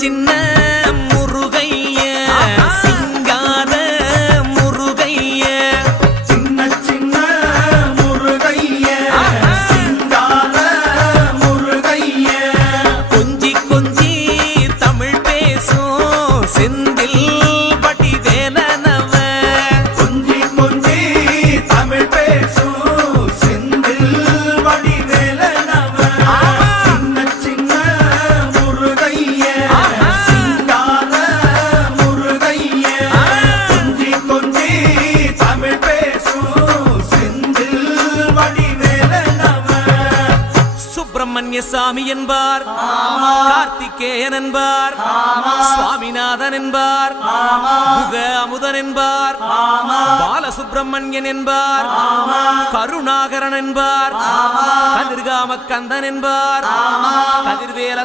சின்ன முருகைய சிங்கார முருகைய சின்ன சின்ன முருகைய சிங்கார முருகைய கொஞ்சி கொஞ்சி தமிழ் பேசும் செந்தில் வடிவேலனவ கொஞ்சி கொஞ்சி தமிழ் பேசும் செந்தில் வடிவேலனவ சின்ன சின்ன முருகைய சிங்கார முருகைய கொஞ்சி கொஞ்சி தமிழ் பேசும் செந்தில் வடிவேலனவ சுப்பிரமணிய சாமி என்பார் கார்த்திகேயன் என்பார் சுவாமிநாதன் என்பார் முக அமுதன் என்பார் பாலசுப்பிரமணியன் என்பார் கருணாகரன் என்பார் கதிர்காம கந்தன் என்பார் கதிர்வேல